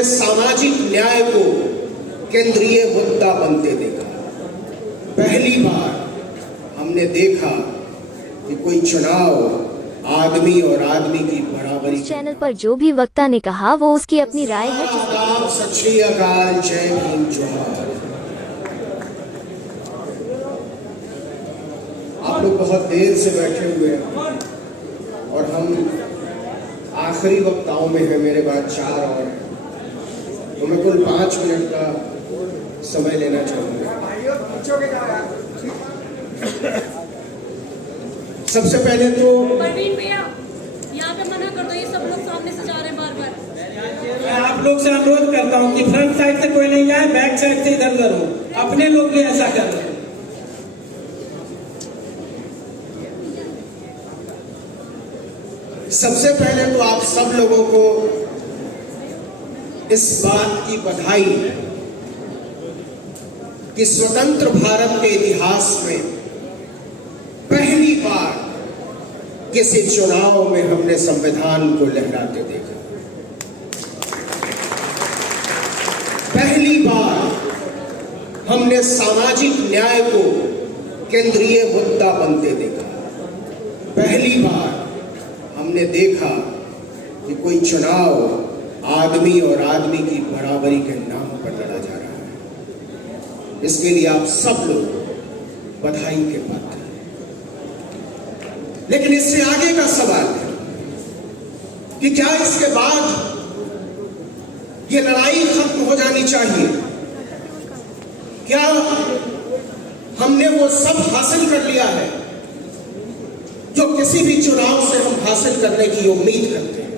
हमने सामाजिक न्याय को केंद्रीय मुद्दा बनते देखा। पहली बार हमने देखा कि कोई चुनाव आदमी और आदमी की बराबरी। इस चैनल पर जो भी वक्ता ने कहा वो उसकी अपनी राय है। सत श्री अकाल, जय भीम, जोहार। आप लोग बहुत देर से बैठे हुए हैं और हम आखिरी वक्ताओं में है, मेरे बाद 4 और हैं, तो मैं कुल 5 मिनट का समय लेना चाहूँगा। सबसे पहले तो परवीन भैया यहाँ पे मना कर दो, ये सब लोग सामने से जा रहे हैं बार बार। मैं आप लोग से अनुरोध करता हूँ कि फ्रंट साइड से कोई नहीं जाए, बैक साइड से इधर उधर हो। अपने लोग भी ऐसा कर रहे हैं। सबसे पहले तो आप सब लोगों को इस बात की बधाई कि स्वतंत्र भारत के इतिहास में पहली बार किसी चुनाव में हमने संविधान को लहराते देखा। पहली बार हमने सामाजिक न्याय को केंद्रीय मुद्दा बनते देखा। पहली बार हमने देखा कि कोई चुनाव आदमी और आदमी की बराबरी के नाम पर लड़ा जा रहा है। इसके लिए आप सब लोग बधाई के पात्र हैं। लेकिन इससे आगे का सवाल है कि क्या इसके बाद ये लड़ाई खत्म हो जानी चाहिए? क्या हमने वो सब हासिल कर लिया है जो किसी भी चुनाव से हम हासिल करने की उम्मीद करते हैं?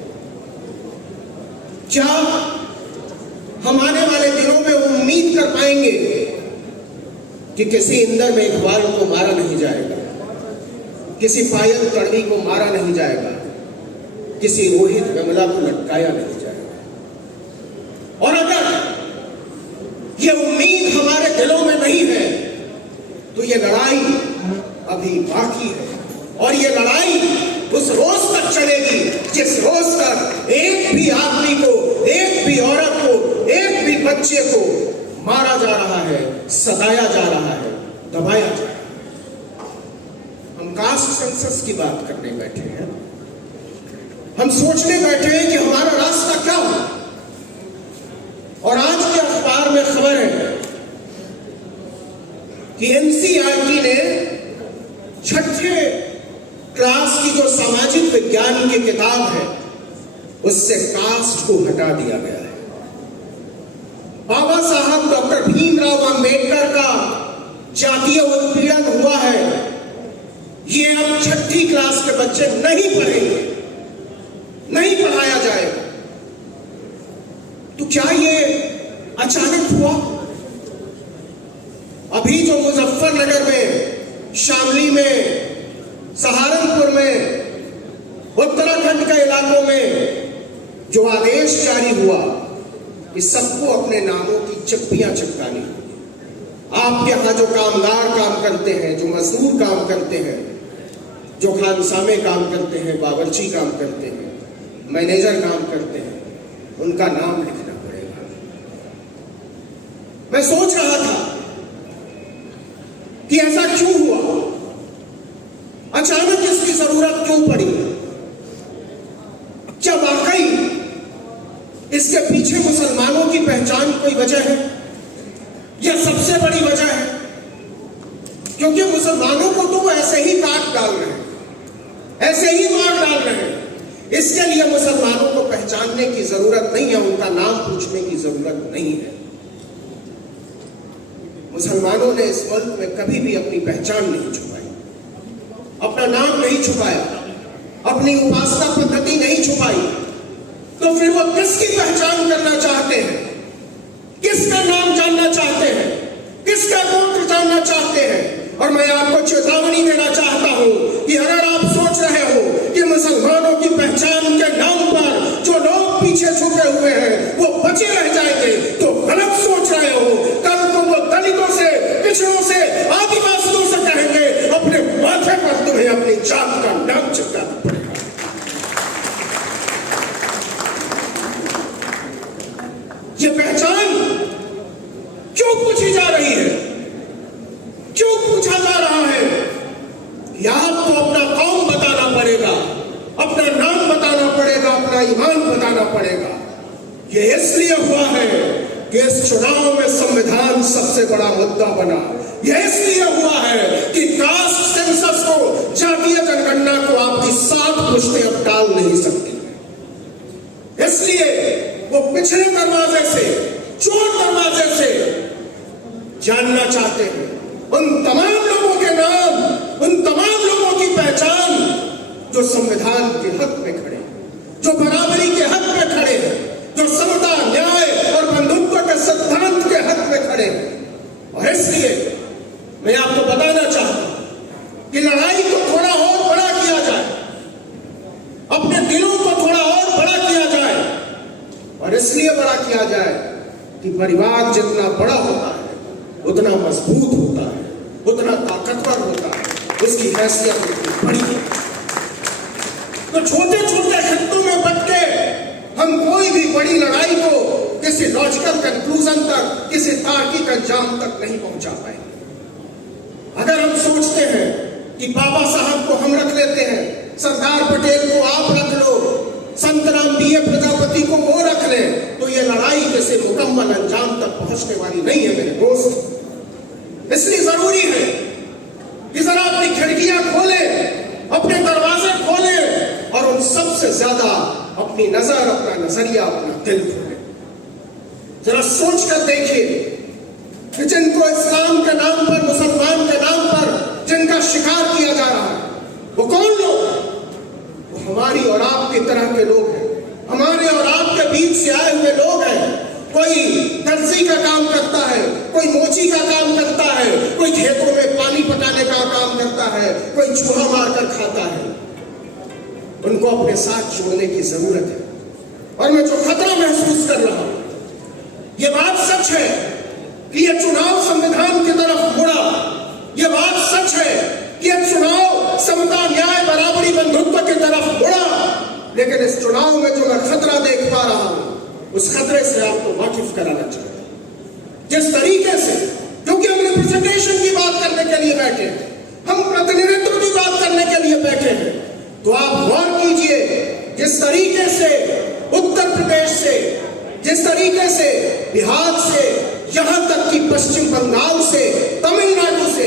क्या हम आने वाले दिनों में उम्मीद कर पाएंगे कि किसी इंदर में इकबाल को मारा नहीं जाएगा, किसी पायल तड़वी को मारा नहीं जाएगा, किसी रोहित वेमुला को लटकाया नहीं जाएगा? और अगर ये उम्मीद हमारे दिलों में नहीं है तो ये लड़ाई अभी बाकी है। और ये लड़ाई उस रोज तक चलेगी जिस रोज तक एक भी आदमी को, एक भी औरत को, एक भी बच्चे को मारा जा रहा है, सताया जा रहा है, दबाया जा रहा है। हम कास्ट सेंसस की बात करने बैठे हैं, हम सोचने बैठे हैं कि हमारा रास्ता क्या हो। और आज के अखबार में खबर है कि एनसीईआरटी ने 6ठी क्लास की जो सामाजिक विज्ञान की किताब है उससे कास्ट को हटा दिया गया है। बाबा साहब डॉक्टर भीमराव अंबेडकर का जातीय उत्पीड़न हुआ है, ये अब 6ठी क्लास के बच्चे नहीं पढ़ेंगे, नहीं पढ़ाया जाएगा। तो क्या ये अचानक हुआ? अभी जो मुजफ्फरनगर में, शामली में, सहारनपुर में, उत्तराखंड के इलाकों में जो आदेश जारी हुआ कि सबको अपने नामों की चप्पियां चिपकानी होगी। आपके यहां जो कामगार काम करते हैं, जो मजदूर काम करते हैं, जो खानसामे काम करते हैं, बावर्ची काम करते हैं, मैनेजर काम करते हैं, उनका नाम लिखना पड़ेगा। मैं सोच रहा था कि ऐसा क्यों हुआ, अचानक इसकी जरूरत क्यों पड़ी? क्या वाकई इसके पीछे मुसलमानों की पहचान कोई वजह है? यह सबसे बड़ी वजह है, क्योंकि मुसलमानों को तो वो ऐसे ही काट डाल रहे हैं, ऐसे ही मार डाल रहे हैं। इसके लिए मुसलमानों को पहचानने की जरूरत नहीं है, उनका नाम पूछने की जरूरत नहीं है। मुसलमानों ने इस मुल्क में कभी भी अपनी पहचान नहीं छुपाई, अपना नाम नहीं छुपाया, अपनी उपासना पद्धति नहीं छुपाई। तो फिर वो किसकी पहचान करना चाहते हैं? किसका नाम जानना चाहते हैं? किसका गोत्र जानना चाहते हैं? और मैं आपको चेतावनी देना चाहता हूं कि अगर आप सोच रहे हो कि मुसलमानों की पहचान के नाम पर जो लोग पीछे छुपे हुए हैं वो बचे रह जाएंगे, तो गलत सोच रहे हो। कल को वो दलितों से, पिछड़ों से, आदिवासियों से कहेंगे अपने माथे पर तुम्हें अपनी जात का नाम चिपकाना पड़ेगा। पूछी जा रही है, क्यों पूछा जा रहा है कि आपको अपना कौम बताना पड़ेगा, अपना नाम बताना पड़ेगा, अपना ईमान बताना पड़ेगा। ये इसलिए हुआ है कि इस चुनाव में संविधान सबसे बड़ा मुद्दा बना। यह इसलिए हुआ है कि कास्ट सेंसस को, जातीय जनगणना को आपकी 7 पुश्तें अब टाल नहीं सकती। इसलिए वो पिछले दरवाजे से, चोर दरवाजे से जानना चाहते हैं उन तमाम लोगों के नाम, उन तमाम लोगों की पहचान जो संविधान के हक में खड़े, जो बराबरी के हक में खड़े हैं, जो समता, न्याय और बंधुत्व के सिद्धांत के हक में खड़े हैं। और इसलिए मैं आपको बताना चाहता हूं कि लड़ाई को थोड़ा और बड़ा किया जाए, अपने दिलों को थोड़ा और बड़ा किया जाए। और इसलिए बड़ा किया जाए कि परिवार जितना बड़ा होता है उतना मजबूत होता है, उतना ताकतवर होता है, उसकी हैसियत उतनी बड़ी है। तो छोटे छोटे हिस्सों में बट के हम कोई भी बड़ी लड़ाई को किसी लॉजिकल कंक्लूजन तक, किसी तार्किक अंजाम तक नहीं पहुंचा पाए। अगर हम सोचते हैं कि बाबा साहब को हम रख लेते हैं, सरदार पटेल को आप रख लो, संतराम बीए प्रजापति को वो रख ले, तो ये लड़ाई किसी मुकम्मल अंजाम तक पहुंचने वाली नहीं है मेरे दोस्त। इसलिए जरूरी है कि जरा अपनी खिड़कियां खोले, अपने दरवाजे खोले और उन सबसे ज्यादा अपनी नजर, अपना नजरिया, अपना दिल खोले। जरा सोच कर देखिए कि जिनको इस्लाम के नाम पर, मुसलमान के नाम पर जिनका शिकार किया जा रहा है, वो कौन लोग? वो हमारी और आपकी तरह के लोग हैं, हमारे और आपके बीच से आए हुए लोग हैं। कोई दर्जी का काम करता है, कोई मोची का काम करता है, कोई खेतों में पानी पटाने का काम करता है, कोई चूहा मारकर खाता है। उनको अपने साथ जोड़ने की जरूरत है। और मैं जो खतरा महसूस कर रहा हूं, ये बात सच है कि ये चुनाव संविधान की तरफ मुड़ा, ये बात सच है कि ये चुनाव समता, न्याय, बराबरी, बंधुत्व की तरफ मुड़ा। लेकिन इस चुनाव में जो मैं खतरा देख पा रहा हूं, उस खतरे से आपको वाकिफ कराना चाहिए। जिस तरीके से, क्योंकि हम रिप्रेजेंटेशन की बात करने के लिए बैठे हैं, हम प्रतिनिधित्व की बात करने के लिए बैठे हैं, तो आप गौर कीजिए जिस तरीके से उत्तर प्रदेश से, जिस तरीके से बिहार से, यहां तक कि पश्चिम बंगाल से, तमिलनाडु से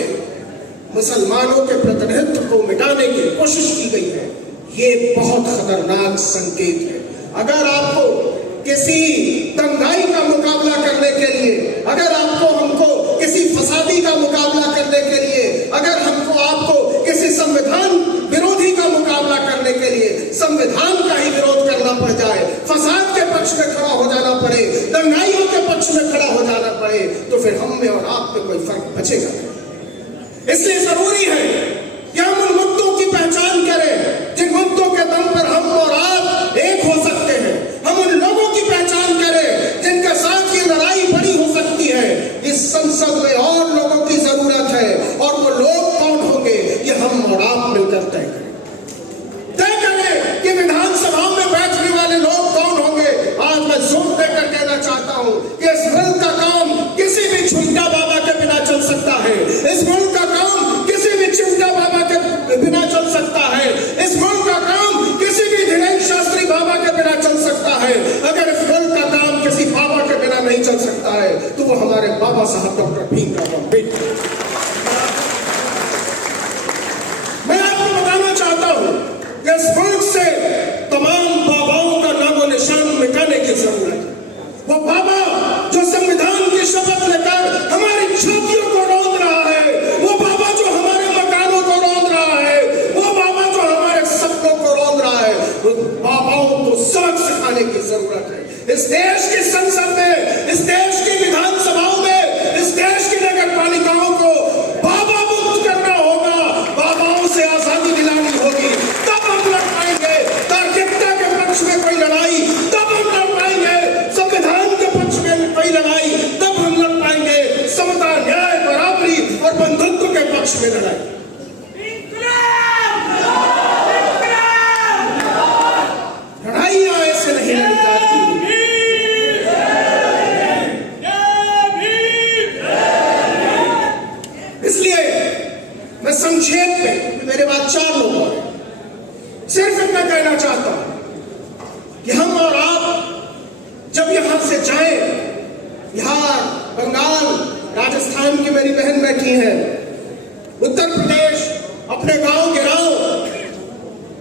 मुसलमानों के प्रतिनिधित्व को मिटाने की कोशिश की गई है, ये बहुत खतरनाक संकेत है। अगर आपको किसी दंगाई का मुकाबला करने के लिए, अगर आपको हमको किसी फसादी का मुकाबला करने के लिए, अगर हमको आपको किसी संविधान विरोधी का मुकाबला करने के लिए संविधान का ही विरोध करना पड़ जाए, फसाद के पक्ष में खड़ा हो जाना पड़े, दंगाइयों के पक्ष में खड़ा हो जाना पड़े, तो फिर हम में और आप में कोई फर्क बचेगा नहीं। इसलिए जरूरी है कि हम उन मुद्दों की पहचान करें जिन मुद्दों के दम पर हम और आप एक हो सकते हैं। हम उन लोगों की पहचान करें जिनके साथ ये लड़ाई बड़ी हो सकती है। इस संसद में और लोगों की जरूरत है, और वो लोग कौन होंगे ये हम और आप मिलकर तय करें कि विधानसभा में बैठने वाले लोग कौन होंगे। आज मैं जोर देकर कहना चाहता हूं कि इस मुल्क का काम किसी भी झुमका बाबा के बिना चल सकता है। इस मुल्क का काम किसी भी चिमटा बाबा के बिना चल सकता है। इस मुल्क का काम किसी भी धीरेन्द्र शास्त्री बाबा के बिना चल सकता है। अगर इस मुल्क का काम किसी बाबा के बिना नहीं चल सकता है तो वो हमारे बाबा साहब डॉक्टर भीमराव अम्बेडकर। मैं आपको बताना चाहता हूं कि इस मुल्क से तमाम बाबाओं का नामो निशान मिटाने की जरूरत है। वो बाबा जो संविधान की शपथ लेकर हमारी छातियों को रौंद रहा है, वो बाबा जो हमारे मकानों को रौंद रहा है, वो बाबा जो हमारे सपनों को रौंद रहा है, उन बाबाओं को सबक सिखाने की जरूरत है। इस देश की संसद में, इस देश की विधानसभाओं में, इस देश की नगर पालिकाओं को बाबा मुक्त करना होगा, बाबाओं से आजादी दिलानी होगी। तब हम लड़ पाएंगे तार्किकता के पक्ष में कोई लड़ाई, तब हम लड़ पाएंगे संविधान के पक्ष में कोई लड़ाई, तब हम लड़ पाएंगे समता, न्याय, बराबरी और बंधुत्व के पक्ष में लड़ाई। लड़ाइयां ऐसे नहीं लड़ी जाती। संक्षेप में, मेरे बाद 4 लोग और हैं, सिर्फ इतना कहना चाहता हूं कि हम और आप जब यहां से जाएं, बिहार, बंगाल, राजस्थान की मेरी बहन बैठी है, उत्तर प्रदेश, अपने गांव गिराओ,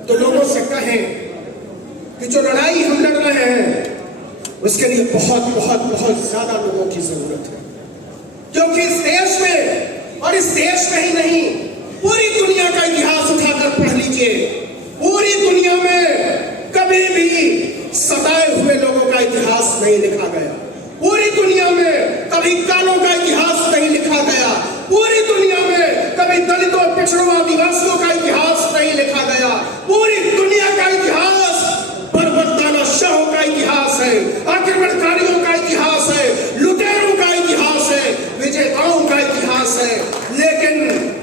तो लोगों से कहें कि जो लड़ाई हम लड़ रहे हैं उसके लिए बहुत बहुत बहुत ज्यादा लोगों की जरूरत है, क्योंकि इस देश में, और इस देश में ही नहीं, पूरी दुनिया का इतिहास उठाकर पढ़ लीजिए, पूरी दुनिया में कभी भी सताए हुए लोगों का इतिहास नहीं लिखा गया, पूरी दुनिया में कभी कालों का इतिहास नहीं लिखा गया, पूरी दुनिया में कभी दलितों, पिछड़ों, आदिवासियों का इतिहास नहीं लिखा गया, पूरी दुनिया का इतिहास बर्बरतानाशाहों का इतिहास है, आक्रमणकारियों का इतिहास है, लुटेरों का इतिहास है, विजेताओं का इतिहास है। लेकिन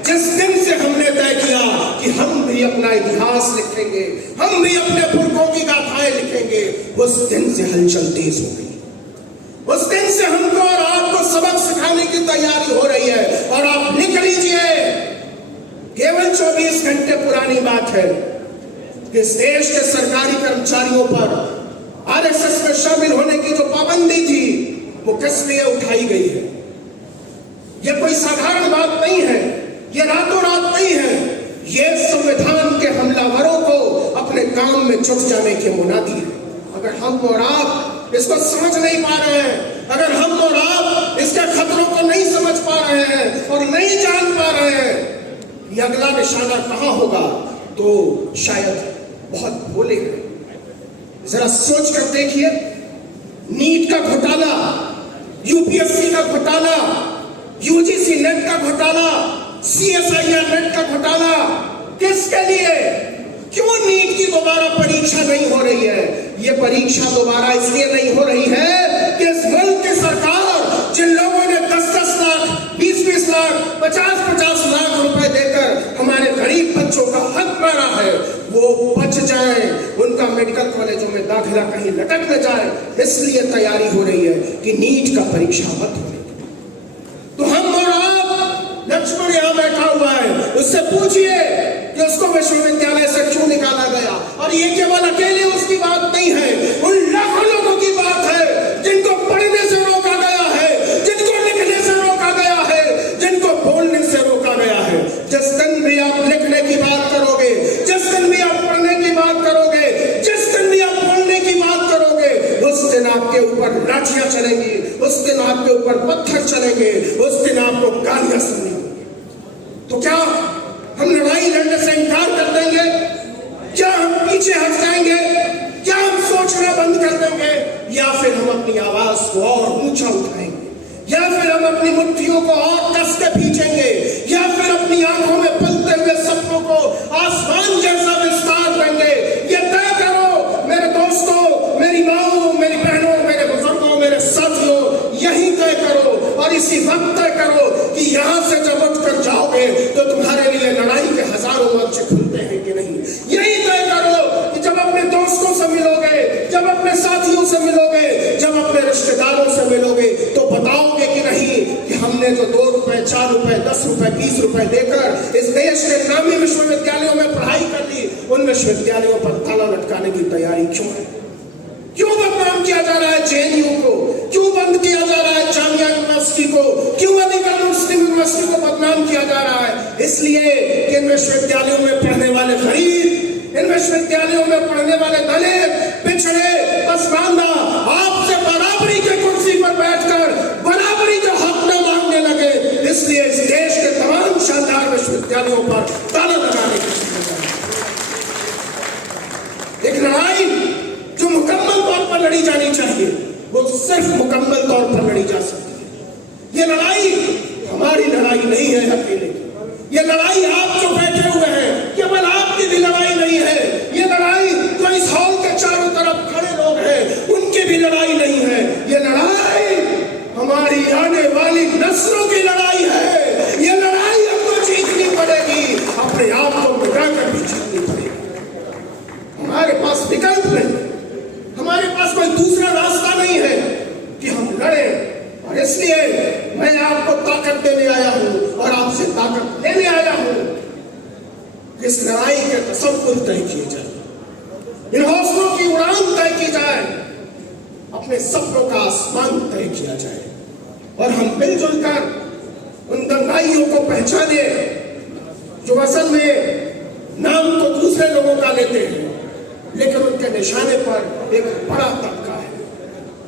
जिस दिन से हमने तय किया कि हम भी अपना इतिहास लिखेंगे, हम भी अपने पुरखों की गाथाएं लिखेंगे, उस दिन से हलचल तेज हो गई, उस दिन से हमको और आपको सबक सिखाने की तैयारी हो रही है। और आप लिख लीजिए, केवल 24 घंटे पुरानी बात है कि इस देश के सरकारी कर्मचारियों पर आरएसएस में शामिल होने की जो पाबंदी थी वो किस लिए उठाई गई है। यह कोई साधारण बात नहीं है, यह रातों रात नहीं है, यह संविधान के हमलावरों को अपने काम में जुट जाने की मुनादी है। अगर हम और आप इसको समझ नहीं पा रहे हैं, अगर हम और आप इसके खतरों को नहीं समझ पा रहे हैं और नहीं जान पा रहे हैं कि अगला निशाना कहां होगा, तो शायद बहुत भोले हैं। जरा सोच कर देखिए, नीट का घोटाला, यूपीएससी का घोटाला, यूजीसी नेट का घोटाला, सीएसआईआर नेट का घोटाला, किसके लिए? क्यों नीट की दोबारा परीक्षा नहीं हो रही है? ये परीक्षा दोबारा इसलिए नहीं हो रही है कि इस मुल्क की सरकार, जिन लोगों ने 10-10 लाख, 20-20 लाख, 50-50 लाख रुपए देकर हमारे गरीब बच्चों का हक मारा है, वो बच जाए, उनका मेडिकल कॉलेजों में दाखिला कहीं लटक न जाए, इसलिए तैयारी हो रही है कि नीट का परीक्षा मत हो। तो हम और आप, लक्ष्मण यहां बैठा हुआ है, उससे पूछिए कि उसको विश्वविद्यालय से क्यों निकाला गया। और ये केवल अकेले उसकी बात नहीं है, उन लाखों लोगों की बात है जिनको पढ़ने से रोका गया है, जिनको लिखने से रोका गया है, जिनको बोलने से रोका गया है। जिस दिन भी आप लिखने की बात करोगे, जिस दिन भी आप पढ़ने की बात करोगे, जिस दिन भी आप बोलने की बात करोगे, उस दिन आपके ऊपर लाठियां चलेंगी, उस दिन आपके ऊपर पत्थर चलेंगे, उस दिन आपको गालियां सुननी होगी। तो क्या हम लड़ाई लड़ने से इनकार कर देंगे? क्या हम पीछे हट जाएंगे? क्या हम सोचना बंद कर देंगे? या फिर हम अपनी आवाज को और ऊंचा उठाएंगे? या फिर हम अपनी मुट्ठियों को और कस के खींचेंगे? या फिर अपनी आंखों में पलते हुए सपनों को आसमान जैसा विस्तार देंगे? ये तय करो मेरे दोस्तों, मेरी माओ, मेरी बहनों, मेरे बुजुर्गों, मेरे साथियों, यही तय करो और इसी वक्त तय करो कि यहां से जब उठ कर जाओगे तो तुम्हारे लिए लड़ाई के हजारों मोर्चे खुलते हैं कि नहीं। यही तय करो कि जब अपने दोस्तों से मिलोगे, जब अपने साथियों से मिलोगे, जब अपने रिश्तेदारों से मिलोगे, तो बताओगे कि नहीं कि हमने जो 2 रुपए, 4 रुपए, 10 रुपए, 20 रुपए देकर इस देश के नामी विश्वविद्यालयों में पढ़ाई कर ली, उन विश्वविद्यालयों पर ताला लटकाने की तैयारी क्यों है? क्यों बदनाम किया जा रहा है जेएनयू को? क्यों बंद किया जा रहा है जामिया यूनिवर्सिटी को? क्यों अलीगढ़ मुस्लिम यूनिवर्सिटी को बदनाम किया जा रहा है? इसलिए कि इन विश्वविद्यालयों में पढ़ने वाले गरीब, इन विश्वविद्यालयों में पढ़ने वाले दलित, पिछड़े, पसमानदा आपसे बराबरी के कुर्सी पर बैठकर बराबरी का हक न मांगने लगे, इसलिए इस देश के तमाम शानदार विश्वविद्यालयों पर ताला लगाने की एक लड़ाई जो मुकम्मल तौर पर लड़ी जानी चाहिए, वो सिर्फ मुकम्मल तौर पर लड़ी जा सकती है। ये लड़ाई हमारी लड़ाई नहीं है अकेले की, ये लड़ाई आप जो बैठे हुए हैं, केवल आपकी भी लड़ाई नहीं है, ये लड़ाई जो इस हॉल के चारों तरफ खड़े लोग हैं उनकी भी लड़ाई नहीं है, ये लड़ाई हमारी आने वाली नस्लों की लड़ाई है। ये लड़ाई हमको जीतनी पड़ेगी, अपने आप को मिटाकर भी जीतनी पड़ेगी। हमारे पास विकल्प नहीं, हमारे पास कोई दूसरा रास्ता नहीं है कि हम लड़ें। इसलिए मैं आपको ताकत देने आया हूं और आपसे ताकत लेने आया हूं इस लड़ाई के तसव्वुर तय किए जाए, इन हौसलों की उड़ान तय की जाए, अपने सपनों का आसमान तय किया जाए और हम मिलजुल कर उन दंगाइयों को पहचाने जो असल में नाम तो दूसरे लोगों का लेते हैं, लेकिन उनके निशाने पर एक बड़ा तबका है।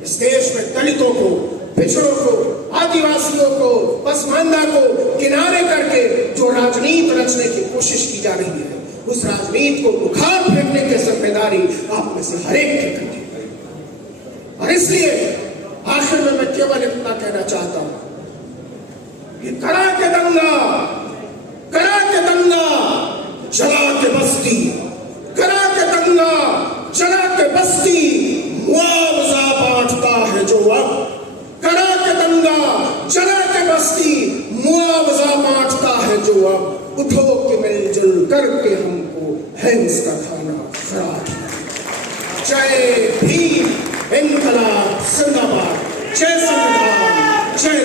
इस देश में दलितों को, पिछड़ों को, आदिवासियों को, पसमानदा को किनारे करके जो राजनीति रचने की कोशिश की जा रही है, उस राजनीति को बुखार फेंकने की जिम्मेदारी आप में से हर एक की करती है। और इसलिए आखिर में मैं केवल इतना कहना चाहता हूं कि करा के दंगा, जला के बस्ती, करा के दंगा, जला के बस्ती, मुआवजा बांटता है जो अब, करा के दंगा, जला के बस्ती, मुआवजा बांटता है जो अब, उठो कि मिलजुल करके हमको है उसका खाना खराब। जय भीम, इनकलाब जिंदाबाद, जय संविधान, जय